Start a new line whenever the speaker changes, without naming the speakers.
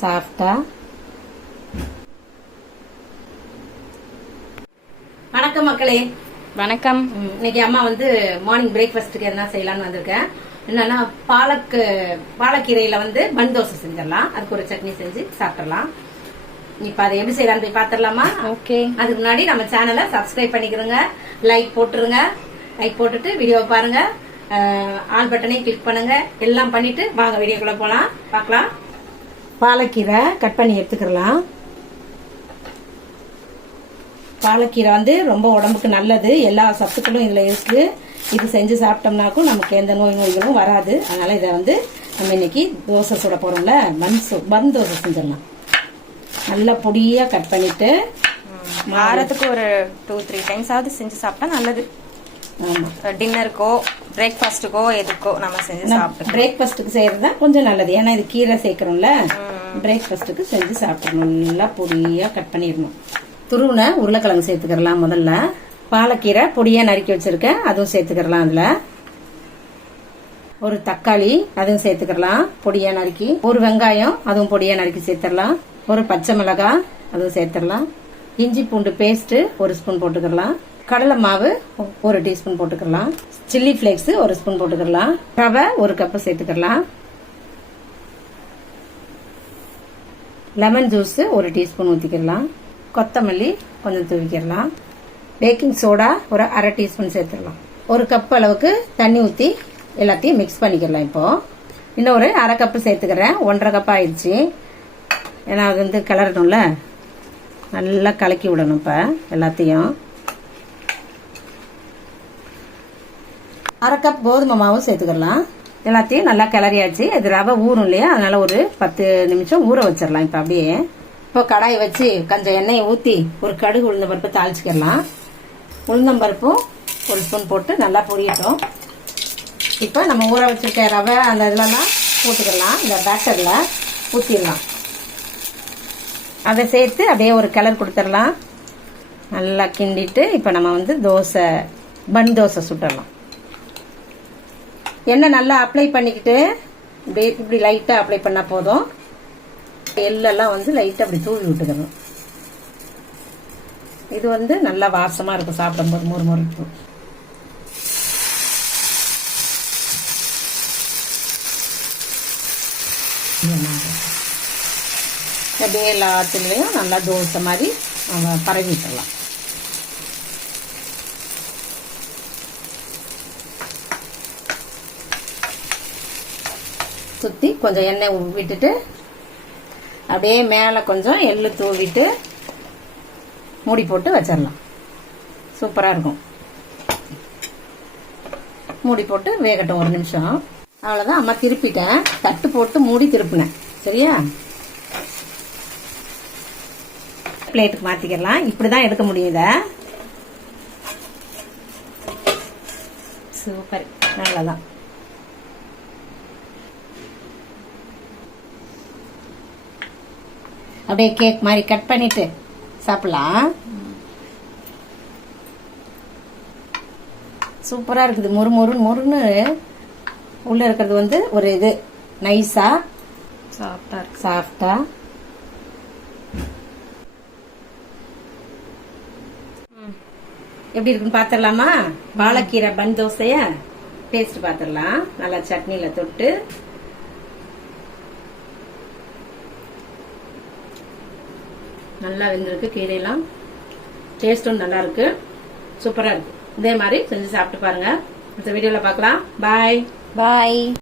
சாஃப்டா வணக்கம் மக்களே.
வணக்கம்.
இன்னைக்கு அம்மா வந்து மார்னிங் பிரேக்ஃபாஸ்ட்டுக்கு என்ன செய்யலாம்னு வந்திருக்கேன். என்னன்னா பாலக்கு பாலக்கீரையில வந்து பன் தோசை செஞ்சிடலாம். அதுக்கு ஒரு சட்னி செஞ்சு சாப்பிடலாம். இப்ப அதை எப்படி செய்யலாம்னு போய் பாத்திரலாமா
ஓகே.
அதுக்கு முன்னாடி நம்ம சேனலை சப்ஸ்கிரைப் பண்ணிக்கிறோங்க. லைக் போட்டுருங்க. லைக் போட்டுட்டு வீடியோ பாருங்க. ஆல் பட்டனையும் கிளிக் பண்ணுங்க. எல்லாம் பண்ணிட்டு வாங்க வீடியோக்குள்ள போலாம். பார்க்கலாம். பாலக்கீரை கட் பண்ணி எடுத்துக்கலாம் பாலக்கீரை வந்து ரொம்ப உடம்புக்கு நல்லது. எல்லா சத்துக்களும் இதுல இருக்கு. இது செஞ்சு சாப்பிட்டோம்னாக்கும் நமக்கு எந்த நோய் நோய்களும் வராது. அதனால இதை வந்து நம்ம இன்னைக்கு தோசை சுட போறோம்ல பன் சு- பன் தோசை செஞ்சிடலாம். நல்லா பொடியா கட் பண்ணிட்டு
வாரத்துக்கு ஒரு டூ த்ரீ டைம்ஸ் ஆவது செஞ்சு சாப்பிட்டா நல்லது. டின்னருக்கோ பிரேக்ஃபாஸ்ட்டுக்கோ எதுக்கோ நம்ம செஞ்சு சாப்பிட்டுக்கலாம்.
பிரேக்ஃபாஸ்ட்டுக்கு செய்யறது தான் கொஞ்சம் நல்லது. ஏன்னா இது கீரை சேர்க்கிறோம்ல. பிரேக்ஃபாஸ்ட்டுக்கு செஞ்சு சாப்பிடணும். நல்லா பொடியாக கட் பண்ணிடணும். துருவுன உருளைக்கிழங்கு சேர்த்துக்கிறலாம் முதல்ல. பாலக்கீரை பொடியாக நறுக்கி வச்சுருக்கேன். அதுவும் சேர்த்துக்கிறலாம் அதில். ஒரு தக்காளி அதுவும் சேர்த்துக்கிறலாம். பொடியாக நறுக்கி. ஒரு வெங்காயம் அதுவும் பொடியாக நறுக்கி சேர்த்துடலாம். ஒரு பச்சை மிளகாய் அதுவும் சேர்த்துடலாம். இஞ்சி பூண்டு பேஸ்ட்டு ஒரு ஸ்பூன் போட்டுக்கிறலாம். கடலை மாவு ஒரு டீஸ்பூன் போட்டுக்கிறலாம். சில்லி ஃப்ளேக்ஸு ஒரு ஸ்பூன் போட்டுக்கிறலாம். ரவை ஒரு கப்பு சேர்த்துக்கலாம் லெமன் ஜூஸ் ஒரு டீஸ்பூன் ஊற்றிக்கிறலாம் கொத்தமல்லி கொஞ்சம் தூவிக்கிடலாம் பேக்கிங் சோடா ஒரு அரை டீஸ்பூன் சேர்த்துடலாம் ஒரு கப் அளவுக்கு தண்ணி ஊற்றி எல்லாத்தையும் மிக்ஸ் பண்ணிக்கிடலாம் இப்போது இன்னும் ஒரு அரை கப்பு சேர்த்துக்கிறேன். ஒன்றரை கப் ஆயிடுச்சு. ஏன்னா அது வந்து கிளறணும்ல. நல்லா கலக்கி விடணும் இப்போ எல்லாத்தையும். அரை கப் கோதுமை மாவும் சேர்த்துக்கலாம். எல்லாத்தையும் நல்லா கிளறியாச்சு. இது ரவை ஊறும் இல்லையா? அதனால ஒரு பத்து நிமிஷம் ஊற வச்சிடலாம். இப்போ அப்படியே இப்போ கடாயை வச்சு கொஞ்சம் எண்ணெயை ஊற்றி ஒரு கடுகு உளுந்த பருப்பு தாளிச்சிக்கிடலாம். உளுந்தம்பருப்பும் ஒரு ஸ்பூன் போட்டு நல்லா பொரியட்டும். இப்போ நம்ம ஊற வச்சிருக்க ரவை அந்த இதெல்லாம் போட்டுக்கிடலாம் இந்த பேட்டரில் ஊற்றிடலாம் அதை சேர்த்து அப்படியே ஒரு கலர் கொடுத்துடலாம். நல்லா கிண்டிட்டு இப்போ நம்ம வந்து தோசை பன் தோசை சுட்டுடலாம் எண்ணெய் நல்லா அப்ளை பண்ணிக்கிட்டு இப்படி இப்படி லைட்டாக அப்ளை பண்ணால் போதும். எள்ளெல்லாம் வந்து லைட்டாக அப்படி தூவி விட்டுக்கணும். இது வந்து நல்லா வாசமாக இருக்கும் சாப்பிடும்போது மொறு மொறு அப்படியே எல்லாத்துலேயும் நல்லா தோசை மாதிரி நம்ம சுற்றி கொஞ்சம் எண்ணெய் விட்டுட்டு அப்படியே மேலே கொஞ்சம் எள்ளு தூவிட்டு மூடி போட்டு வச்சிடலாம். சூப்பராக இருக்கும். மூடி போட்டு வேகட்டும் ஒரு நிமிஷம். அவ்வளோதான் அம்மா திருப்பிட்டேன். தட்டு போட்டு மூடி திருப்பினேன். சரியா? பிளேட்டுக்கு மாற்றிக்கலாம் இப்படி தான் எடுக்க முடியும் இதை. சூப்பர். நல்லதான். அப்படியே கேக் மாதிரி கட் பண்ணிட்டு சாப்பிடலாம். சூப்பரா இருக்குது. மொறு மொறு மொறுன்னு உள்ள இருக்கிறது வந்து ஒரு இது. நைஸா
சாப்பிட்டா இருக்கு.
சாஃப்டா எப்படி இருக்குன்னு பாத்திரலாமா? வாழைக்கீரை பன் தோசைய டேஸ்ட் பாத்திரலாம். நல்லா சட்னியில தொட்டு நல்லா வெந்திருக்கு கீரையெல்லாம். டேஸ்டும் நல்லா இருக்கு. சூப்பரா இருக்கு. இதே மாதிரி செஞ்சு சாப்பிட்டு பாருங்க. அடுத்த வீடியோல பார்க்கலாம். பாய்
பாய்